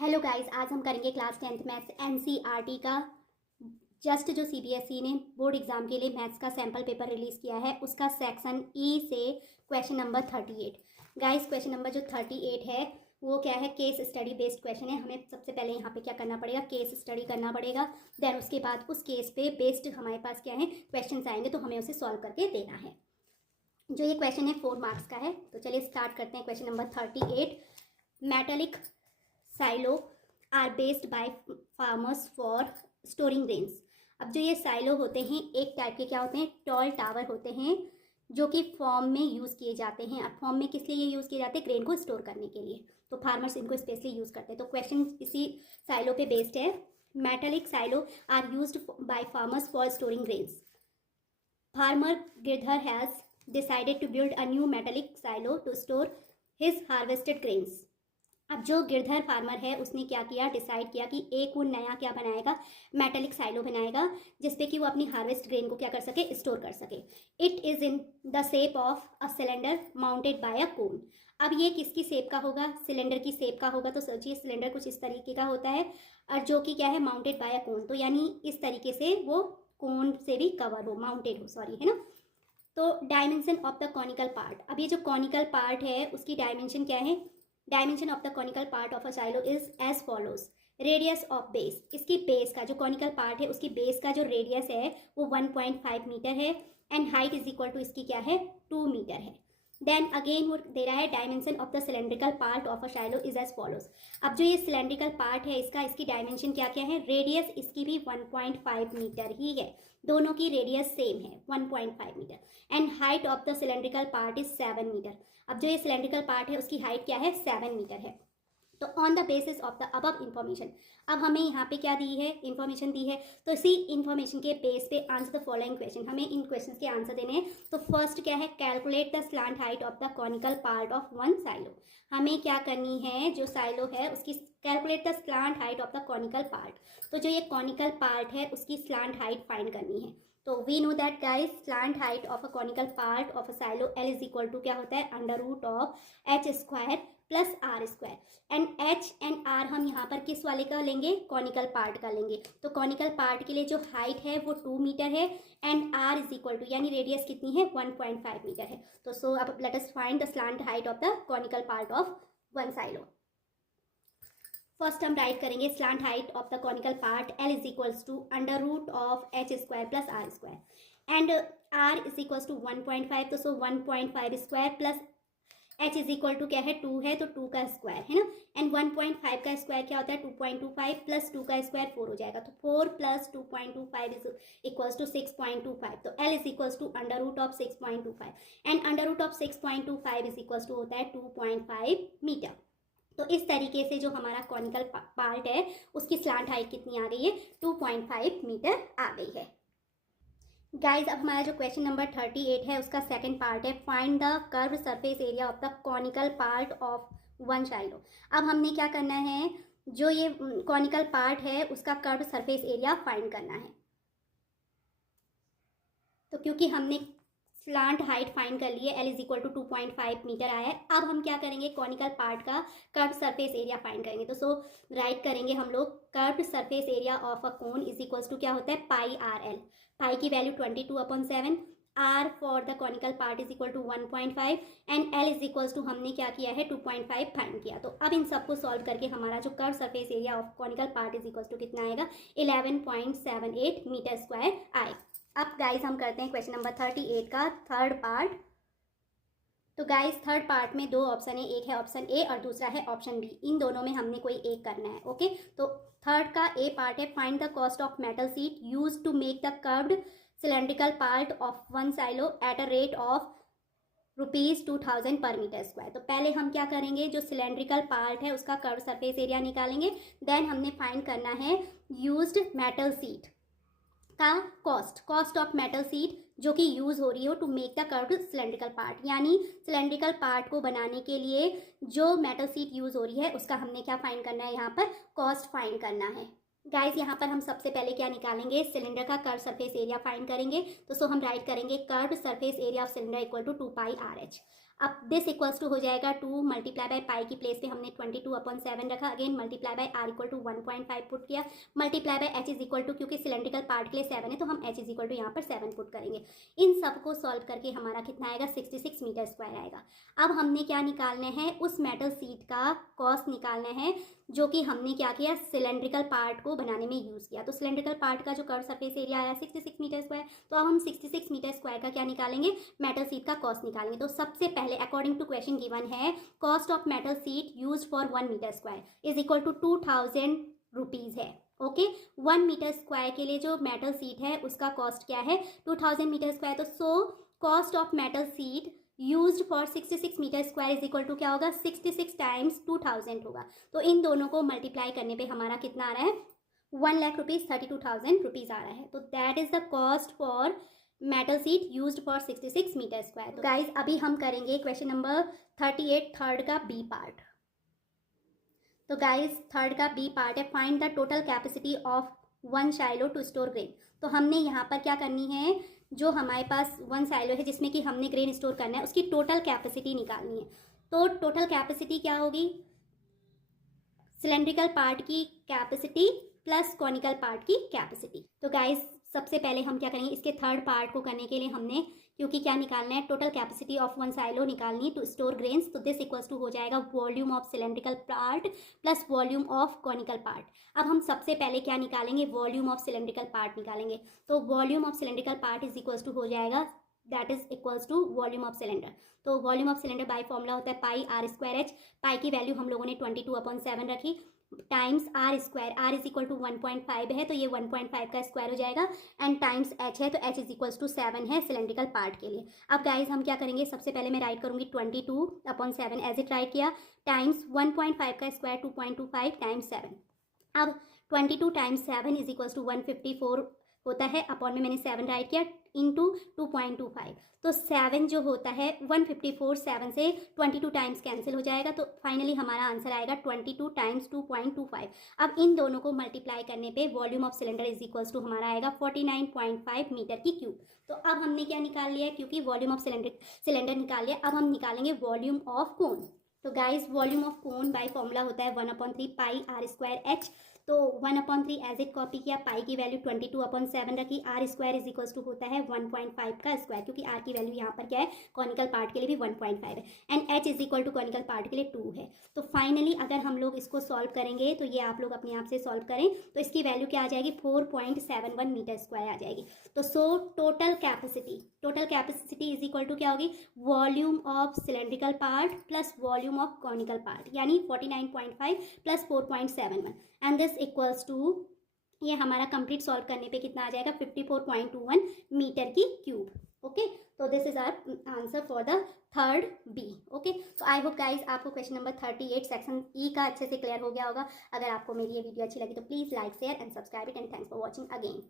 Hello guys, आज हम करेंगे क्लास 10th मैथ्स एनसीईआरटी का जस्ट जो सीबीएसई ने बोर्ड एग्जाम के लिए मैथ्स का सैम्पल पेपर रिलीज़ किया है उसका सेक्शन ई से question number 38। Guys question number जो 38 है वो क्या है, केस स्टडी बेस्ड क्वेश्चन है। हमें सबसे पहले यहाँ पे क्या करना पड़ेगा, केस स्टडी करना पड़ेगा। देन उसके बाद उस केस पे बेस्ड हमारे पास क्या है क्वेश्चन आएंगे, तो हमें उसे सॉल्व करके देना है। जो ये क्वेश्चन है 4 मार्क्स का है। तो चलिए स्टार्ट करते हैं। Question number 38, metallic silo are based by farmers for storing grains. अब जो ये साइलो होते हैं एक टाइप के क्या होते हैं, टॉल टावर होते हैं जो कि फॉर्म में यूज़ किए जाते हैं। अब फॉर्म में किस लिए ये यूज़ किए जाते हैं, ग्रेन को स्टोर करने के लिए। तो फार्मर्स इनको स्पेशली यूज़ करते हैं। तो क्वेश्चन इसी साइलो पे बेस्ड है। Metallic silo are used by farmers for storing grains. Farmer Girdhar has decided to build a new metallic silo to store his harvested grains. अब जो गिरधर फार्मर है उसने क्या किया, डिसाइड किया कि एक वो नया क्या बनाएगा, मेटालिक साइलो बनाएगा जिसपे कि वो अपनी हार्वेस्ट ग्रेन को क्या कर सके, स्टोर कर सके। It is in the shape of a cylinder mounted by a cone. अब ये किसकी शेप का होगा, सिलेंडर की शेप का होगा। तो सोचिए सिलेंडर कुछ इस तरीके का होता है और जो कि क्या है माउंटेड बाय अ कोन, तो यानी इस तरीके से वो कोन से भी कवर हो, माउंटेड हो, सॉरी, है ना। तो dimension of the conical part, अब ये जो कॉनिकल पार्ट है उसकी डायमेंशन क्या है, dimension of the conical part of a silo is as follows. Radius of base, इसकी बेस का जो कॉनिकल पार्ट है उसकी बेस का जो रेडियस है वो 1.5 मीटर है। And height is equal to इसकी क्या है, 2 मीटर है। देन अगेन वो दे रहा है dimension of the cylindrical part of a silo is as follows. अब जो ये सिलेंड्रिकल पार्ट है इसकी डायमेंशन क्या क्या है, रेडियस इसकी भी 1.5 मीटर ही है, दोनों की रेडियस सेम है 1.5 metre. And height of the cylindrical part is 7 metre. अब जो ये सिलेंड्रिकल पार्ट है उसकी हाइट क्या है, 7 मीटर है। तो on the basis of the above information, अब हमें यहाँ पे क्या दी है, इंफॉर्मेशन दी है। तो इसी इंफॉर्मेशन के बेस पे आंसर द फॉलोइंग क्वेश्चन, हमें इन क्वेश्चन के आंसर देने हैं। तो फर्स्ट क्या है, calculate the slant height of the conical part of one silo. हमें क्या करनी है, जो साइलो है उसकी calculate the slant height of the conical part. तो जो ये कॉनिकल पार्ट है उसकी स्लांट हाइट फाइंड करनी है। तो we know that guys, slant height of a conical part of a silo L is equal to क्या होता है, under root of H square plus R square. And H and R हम यहाँ पर किस वाले का लेंगे, कॉनिकल पार्ट का लेंगे। तो कॉनिकल पार्ट के लिए जो हाइट है वो 2 मीटर है and R is equal to यानी रेडियस कितनी है, 1.5 मीटर है। तो सो अब let us find the slant height of the conical part of one silo. First हम राइट करेंगे slant height of the conical part L is equals to under root of H square plus R square. And R is equals to 1.5, तो so 1.5 square plus H is equal to क्या है, 2 है तो 2 का square है ना। And 1.5 का square क्या होता है, 2.25 प्लस 2 का स्क्वायर 4 हो जाएगा। तो 4 प्लस 2.25 इज इक्वल्स टू 6.25। तो L is equals to under root of 6.25 and under root of 6.25 is equals to होता है 2.5 मीटर। तो इस तरीके से जो हमारा कॉनिकल पार्ट है उसकी स्लांट हाइट कितनी आ गई है, 2.5 मीटर आ गई है। गाइज अब हमारा जो क्वेश्चन नंबर 38 है उसका सेकंड पार्ट है, find the curve surface area of the conical part of one silo. अब हमने क्या करना है, जो ये कॉनिकल पार्ट है उसका कर्व सरफेस एरिया फाइंड करना है। तो क्योंकि हमने स्लांट हाइट फाइंड कर ली है, L is equal to 2.5 metre आया है, अब हम क्या करेंगे, कॉनिकल पार्ट का कर्व सरफेस एरिया फाइंड करेंगे। तो सो राइट करेंगे हम लोग, curve surface area of a cone is equals to क्या होता है, पाई आर एल। पाई की value 22/7, R for the conical part is equal to 1.5 and L is equals to हमने क्या किया है, 2.5 फाइंड किया। तो अब इन सबको सॉल्व करके हमारा जो curve surface area of conical part is equals to कितना आएगा, 11.78 मीटर स्क्वायर आएगा। अब गाइस हम करते हैं क्वेश्चन नंबर 38 का थर्ड पार्ट। तो गाइस थर्ड पार्ट में 2 ऑप्शन है, एक है ऑप्शन ए और दूसरा है ऑप्शन बी। इन दोनों में हमने कोई एक करना है। ओके, तो थर्ड का ए पार्ट है, find the cost of metal sheet use to make the curved cylindrical part of one silo at a rate of ₹2000 per metre square. तो पहले हम क्या करेंगे, जो सिलेंड्रिकल पार्ट है उसका कर्व सरफेस एरिया निकालेंगे। देन हमने फाइंड करना है यूज्ड मेटल शीट का कॉस्ट ऑफ मेटल शीट जो कि यूज हो रही हो to make the curved cylindrical part, यानी सिलेंड्रिकल पार्ट को बनाने के लिए जो मेटल शीट यूज हो रही है उसका हमने क्या फाइंड करना है, यहाँ पर कॉस्ट फाइंड करना है। गाइज यहाँ पर हम सबसे पहले क्या निकालेंगे, सिलेंडर का कर्व सरफेस एरिया फाइंड करेंगे। तो सो हम राइट करेंगे curve surface area of cylinder equal to 2 pi r h. अब दिस इक्वल्स टू हो जाएगा 2 मल्टीप्लाई बाय पाई की प्लेस पे हमने 22/7 रखा, again multiply by r equal to 1.5 put किया, multiply by h is equal to, क्योंकि सिलेंड्रिकल पार्ट के लिए 7 है तो हम एच इज इक्वल टू यहाँ पर 7 पुट करेंगे। इन सबको सॉल्व करके हमारा कितना आएगा, 66 मीटर स्क्वायर आएगा। अब हमने क्या निकालने हैं, उस मेटल सीट का कॉस्ट निकालना है जो कि हमने क्या किया, सिलेंड्रिकल पार्ट को बनाने में यूज़ किया। तो सिलेंड्रिकल पार्ट का जो कर्व सरफेस एरिया आया 66 मीटर स्क्वायर, तो अब हम 66 मीटर स्क्वायर का क्या निकालेंगे, मेटल सीट का कॉस्ट निकालेंगे। तो सबसे पहले अकॉर्डिंग टू क्वेश्चन गिवन है, cost of metal sheet use for 1 metre square is equal to 2000 rupees है। ओके 1 मीटर स्क्वायर के लिए जो मेटल सीट है उसका कॉस्ट क्या है, 2000 मीटर स्क्वायर। तो so cost of metal sheet used for 66 metre square is equal to क्या होगा, 66 टाइम्स 2000 होगा। तो इन दोनों को मल्टीप्लाई करने पे हमारा कितना आ रहा है, 1,32,000 रुपीज़ आ रहा है। तो that is the cost for metal sheet used for 66 metre square. तो गाइज अभी हम करेंगे क्वेश्चन नंबर 38 थर्ड का बी पार्ट। तो गाइज थर्ड का बी पार्ट है, find the total capacity of 1 silo to store grain. तो हमने यहाँ पर क्या करनी है, जो हमारे पास 1 साइलो है जिसमें कि हमने ग्रेन स्टोर करना है उसकी टोटल कैपेसिटी निकालनी है। तो टोटल कैपेसिटी क्या होगी, सिलेंड्रिकल पार्ट की कैपेसिटी प्लस कॉनिकल पार्ट की कैपेसिटी। तो गाइज सबसे पहले हम क्या करेंगे, इसके थर्ड पार्ट को करने के लिए हमने, क्योंकि क्या निकालना है, टोटल कैपेसिटी ऑफ 1 साइलो निकालनी टू स्टोर ग्रेन्स। तो दिस इक्वल्स टू हो जाएगा volume of cylindrical part plus volume of conical part. अब हम सबसे पहले क्या निकालेंगे, वॉल्यूम ऑफ सिलेंड्रिकल पार्ट निकालेंगे। तो volume of cylindrical part is equals to हो जाएगा, that is equals to volume of cylinder. तो volume of cylinder by formula होता है pi r square h. Pi की वैल्यू हम लोगों ने 22/7 रखी, times r square, r is equal to 1.5 है तो ये 1.5 का स्क्वायर हो जाएगा, एंड टाइम्स एच है तो एच इज इक्वल्स टू 7 है सिलेंड्रिकल पार्ट के लिए। अब गाइज हम क्या करेंगे, सबसे पहले मैं राइट करूंगी 22/7 एज इट राइट किया, टाइम्स 1.5 का स्क्वायर 2.25 टाइम्स 7। अब 22 टाइम्स 7 इज इक्वल्स टू 154 होता है, अपॉन में मैंने 7 राइट किया इंटू 2.25। तो 7 जो होता है 154, 7 से 22 टाइम्स कैंसिल हो जाएगा, तो फाइनली हमारा आंसर आएगा 22 टाइम्स 2.25। अब इन दोनों को मल्टीप्लाई करने पे volume of cylinder is equals to हमारा आएगा 49.5 मीटर की क्यूब। तो अब हमने क्या निकाल लिया है, क्योंकि वॉल्यूम ऑफ सिलेंडर निकाल लिया, अब हम निकालेंगे वॉल्यूम ऑफ कोन। तो guys volume of cone by formula होता है 1/3 पाई आर स्क्वायर एच। तो 1/3 एज इट कॉपी किया, पाई की वैल्यू 22/7 रखी, r square is equals to होता है 1.5 का स्क्वायर, क्योंकि आर की वैल्यू यहाँ पर क्या है, कॉनिकल पार्ट के लिए भी 1.5 है, and h is equal to conical part के लिए 2 है। तो फाइनली अगर हम लोग इसको सॉल्व करेंगे, तो ये आप लोग अपने आप से सॉल्व करें, तो इसकी वैल्यू क्या आ जाएगी, 4.71 मीटर स्क्वायर आ जाएगी। तो so total capacity is equal to क्या होगी, volume of cylindrical part plus volume of conical part, यानी 49.5 plus 4.71, and this equals to, ये हमारा कंप्लीट सॉल्व करने पे कितना आ जाएगा, 54.21 मीटर की क्यूब। ओके तो this is our answer for the third B. Okay तो आई होप गाइज आपको क्वेश्चन नंबर 38 सेक्शन ई का अच्छे से क्लियर हो गया होगा। अगर आपको मेरी ये वीडियो अच्छी लगी तो please like share and subscribe it, and thanks for watching again.